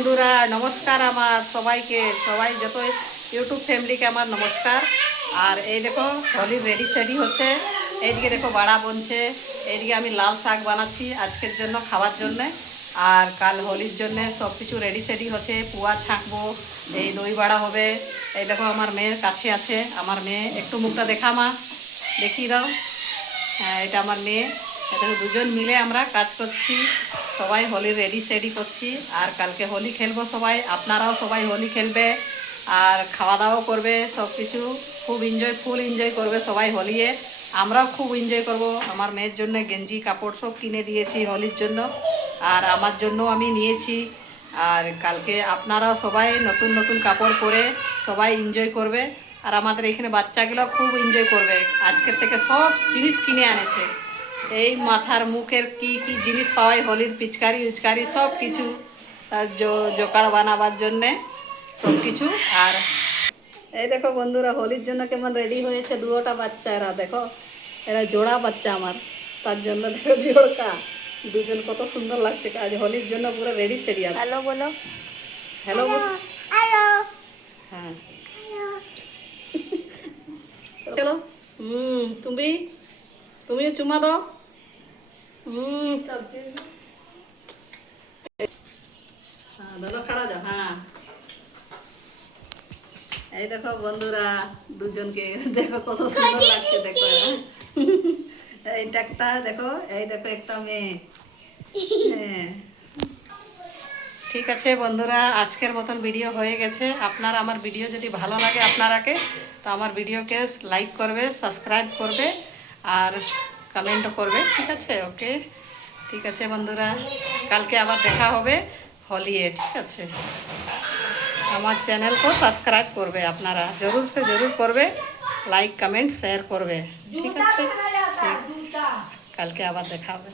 বন্ধুরা, নমস্কার আমার সবাইকে, সবাই যত ইউটিউব ফ্যামিলিকে আমার নমস্কার। আর এই দেখো হোলির রেডি সেডি হচ্ছে। এইদিকে দেখো বাড়া বনছে, এইদিকে আমি লাল শাক বানাচ্ছি আজকের জন্য খাওয়ার জন্যে। আর কাল হোলির জন্যে সব কিছু রেডি সেডি হচ্ছে। পুয়া ছাঁকবো, এই দই বাড়া হবে। এই দেখো আমার মেয়ের কাছে আছে, আমার মেয়ে একটু মুখটা দেখা মা, দেখিয়ে দাও। হ্যাঁ, এটা আমার মেয়ে। এটা দুজন মিলে আমরা কাজ করছি, সবাই হোলি রেডি সেডি করছি। আর কালকে হোলি খেলবো সবাই, আপনারাও সবাই হোলি খেলবে আর খাওয়া দাওয়াও করবে, সব কিছু খুব ফুল এনজয় করবে সবাই হোলিয়ে। আমরাও খুব এনজয় করব। আমার মেয়ের জন্য গেঞ্জি কাপড় সব কিনে দিয়েছি হোলির জন্য, আর আমার জন্য আমি নিয়েছি। আর কালকে আপনারাও সবাই নতুন নতুন কাপড় পরে সবাই এনজয় করবে। আর আমাদের এখানে বাচ্চাগুলো খুব এনজয় করবে। আজকের থেকে সব জিনিস কিনে আনেছে, এই মাথার মুখের কি কি জিনিস পাওয়াই হোলির পিচকারি উচকারি সব কিছু, তার জোকার বানাবার জন্যে সব কিছু। আর এই দেখো বন্ধুরা, হোলির জন্য কেমন রেডি হয়েছে দুটা বাচ্চা। এরা দেখো, এরা জোড়া বাচ্চা আমার, তার জন্য দেখো জোড়কা দুজন কত সুন্দর লাগছে। আজ হোলির জন্য পুরো রেডি সেডি আছে। হ্যালো বলো। Hello hello. হ্যাঁ চলো। তুমি তুমিও চুমা দাও। হ্যাঁ ধরো, খাড়া যাও। হ্যাঁ, এই দেখো বন্ধুরা, দুজনকে দেখো কত সুন্দর লাগছে। দেখো এইটা একটা দেখো, এই দেখো একটা মেয়ে। হ্যাঁ, ঠিক আছে বন্ধুরা, আজকের মতন ভিডিও হয়ে গেছে। আপনার আমার ভিডিও যদি ভালো লাগে আপনারাকে, তো আমার ভিডিওকে লাইক করবে, সাবস্ক্রাইব করবে আর কমেন্টও করবে। ঠিক আছে, ওকে। ঠিক আছে বন্ধুরা, কালকে আবার দেখা হবে হোলিয়ে। ঠিক আছে, আমার চ্যানেলকে সাবস্ক্রাইব করবে আপনারা, জরুর সে জরুর করবে, লাইক কমেন্ট শেয়ার করবে। ঠিক আছে, কালকে আবার দেখা হবে।